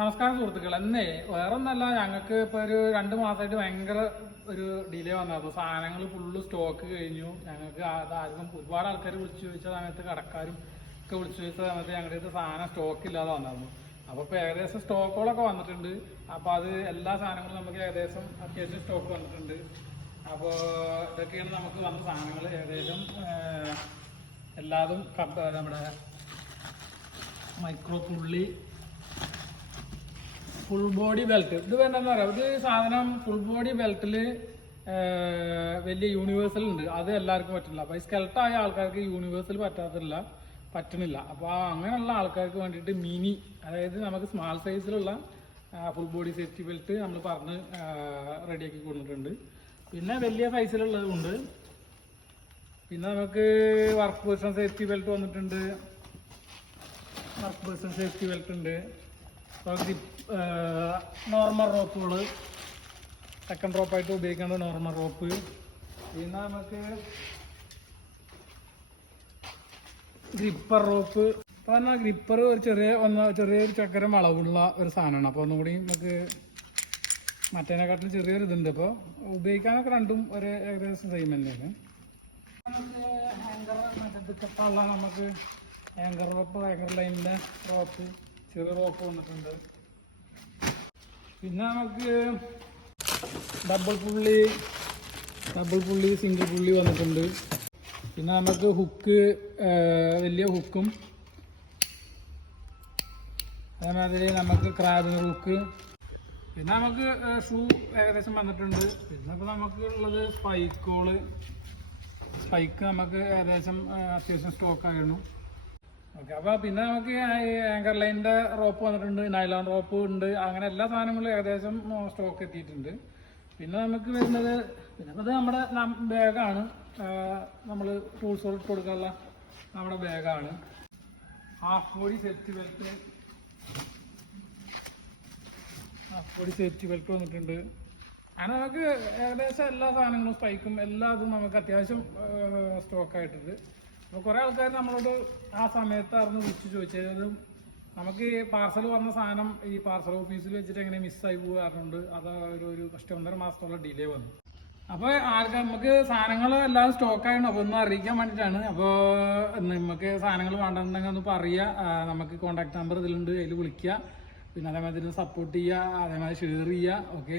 നമസ്കാരം സുഹൃത്തുക്കൾ എന്നേ വേറൊന്നല്ല ഞങ്ങൾക്ക് ഇപ്പൊ ഒരു രണ്ട് മാസമായിട്ട് ഭയങ്കര ഒരു ഡിലേ വന്നായിരുന്നു സാധനങ്ങൾ ഫുള്ള് സ്റ്റോക്ക് കഴിഞ്ഞു. ഞങ്ങൾക്ക് അത് ഒരുപാട് ആൾക്കാർ വിളിച്ചു ചോദിച്ച സമയത്ത് കടക്കാരും ഒക്കെ വിളിച്ചു ചോദിച്ച സമയത്ത് ഞങ്ങളുടെ അടുത്ത് സാധനം സ്റ്റോക്ക് ഇല്ലാതെ വന്നായിരുന്നു അപ്പോൾ ഇപ്പോൾ ഏകദേശം സ്റ്റോക്കുകളൊക്കെ വന്നിട്ടുണ്ട്. അപ്പോൾ അത് എല്ലാ സാധനങ്ങളും നമുക്ക് ഏകദേശം അത്യാവശ്യം സ്റ്റോക്ക് വന്നിട്ടുണ്ട്. അപ്പോൾ ഇതൊക്കെയാണ് നമുക്ക് വന്ന സാധനങ്ങൾ ഏകദേശം എല്ലാതും നമ്മുടെ മൈക്രോ പുള്ളി ഫുൾ ബോഡി ബെൽറ്റ് ഇത് വേണ്ടെന്ന് പറയാം. ഇത് സാധനം ഫുൾ ബോഡി ബെൽറ്റിൽ വലിയ യൂണിവേഴ്സൽ ഉണ്ട്. അത് എല്ലാവർക്കും പറ്റില്ല. അപ്പോൾ ഈ സ്കെൽട്ടായ ആൾക്കാർക്ക് യൂണിവേഴ്സൽ പറ്റാത്തില്ല പറ്റണില്ല. അപ്പോൾ അങ്ങനെയുള്ള ആൾക്കാർക്ക് വേണ്ടിയിട്ട് മിനി അതായത് നമുക്ക് സ്മാൾ സൈസിലുള്ള ഫുൾ ബോഡി സേഫ്റ്റി ബെൽറ്റ് നമ്മൾ പറഞ്ഞ് റെഡിയാക്കി കൊണ്ടിട്ടുണ്ട്. പിന്നെ വലിയ സൈസിലുള്ളതുണ്ട് പിന്നെ നമുക്ക് വർക്ക് പേഴ്സൺ സേഫ്റ്റി ബെൽറ്റ് വന്നിട്ടുണ്ട്. വർക്ക് പേഴ്സൺ സേഫ്റ്റി ബെൽറ്റ് ഉണ്ട്. നോർമൽ റോപ്പുകൾ സെക്കൻഡ് റോപ്പായിട്ട് ഉപയോഗിക്കേണ്ട നോർമൽ റോപ്പ് പിന്നെ നമുക്ക് ഗ്രിപ്പർ റോപ്പ് അപ്പോൾ പറഞ്ഞാൽ ഗ്രിപ്പർ ഒരു ചെറിയ ഒന്ന് ചെറിയൊരു ചക്കരം അളവുള്ള ഒരു സാധനമാണ്. അപ്പോൾ ഒന്നുകൂടി നമുക്ക് മറ്റേനെക്കാട്ടിലും ചെറിയൊരു ഇതുണ്ട്. അപ്പോൾ ഉപയോഗിക്കാനൊക്കെ രണ്ടും ഒരേ ഏകദേശം സെയിം തന്നെയാണ്. നമുക്ക് ഹാങ്കർ മറ്റേ നമുക്ക് ഹാങ്കർ റോപ്പ് ഹാങ്കർ ലൈനിന്റെ റോപ്പ് ചെറിയ റോപ്പ് വന്നിട്ടുണ്ട്. പിന്നെ നമുക്ക് ഡബിൾ പുള്ളി ഡബിൾ പുള്ളി സിംഗിൾ പുള്ളി വന്നിട്ടുണ്ട്. പിന്നെ നമുക്ക് ഹുക്ക് വലിയ ഹുക്കും അതേമാതിരി നമുക്ക് ക്രാബിന് ഹുക്ക് പിന്നെ നമുക്ക് ഷൂ ഏകദേശം വന്നിട്ടുണ്ട്. പിന്നെ ഇപ്പോൾ നമുക്ക് ഉള്ളത് സ്പൈക്കോൾ സ്പൈക്ക് നമുക്ക് ഏകദേശം അത്യാവശ്യം സ്റ്റോക്ക് ആയിരുന്നു. ഓക്കെ അപ്പോൾ പിന്നെ നമുക്ക് ഈ ആങ്കർ ലൈനിന്റെ റോപ്പ് വന്നിട്ടുണ്ട് നൈലോൺ റോപ്പ് ഉണ്ട് അങ്ങനെ എല്ലാ സാധനങ്ങളും ഏകദേശം സ്റ്റോക്ക് എത്തിയിട്ടുണ്ട്. പിന്നെ നമുക്ക് വരുന്നത് പിന്നെ അത് നമ്മുടെ ബാഗാണ് നമ്മൾ ടൂൾസ് ഇട്ട് കൊടുക്കാനുള്ള നമ്മുടെ ബാഗാണ് half body safety belt half body safety belt വന്നിട്ടുണ്ട്. അങ്ങനെ നമുക്ക് ഏകദേശം എല്ലാ സാധനങ്ങളും സ്പൈക്കും എല്ലാതും നമുക്ക് അത്യാവശ്യം സ്റ്റോക്ക് ആയിട്ടുണ്ട്. അപ്പോൾ കുറേ ആൾക്കാർ നമ്മളോട് ആ സമയത്തായിരുന്നു വിളിച്ച് ചോദിച്ചത്. നമുക്ക് ഈ പാർസൽ വന്ന സാധനം ഈ പാർസൽ ഓഫീസിൽ വെച്ചിട്ട് എങ്ങനെ മിസ്സായി പോകാറുണ്ട് അത് ഒരു ഒരു കഷ്ടം ഒന്നര മാസത്തോളം ഡിലേ വന്നു. അപ്പോൾ ആൾക്കാർ നമുക്ക് സാധനങ്ങൾ എല്ലാം സ്റ്റോക്ക് ആയിരുന്നു അപ്പോൾ ഒന്ന് അറിയിക്കാൻ വേണ്ടിയിട്ടാണ് അപ്പോൾ നമുക്ക് സാധനങ്ങൾ വേണ്ടെന്നുണ്ടെങ്കിൽ ഒന്ന് പറയുക നമുക്ക് കോൺടാക്ട് നമ്പർ ഇതിലുണ്ട്. അതിൽ വിളിക്കുക പിന്നെ അതേമാതിരി സപ്പോർട്ട് ചെയ്യുക അതേമാതിരി ഷെയർ ചെയ്യുക ഓക്കെ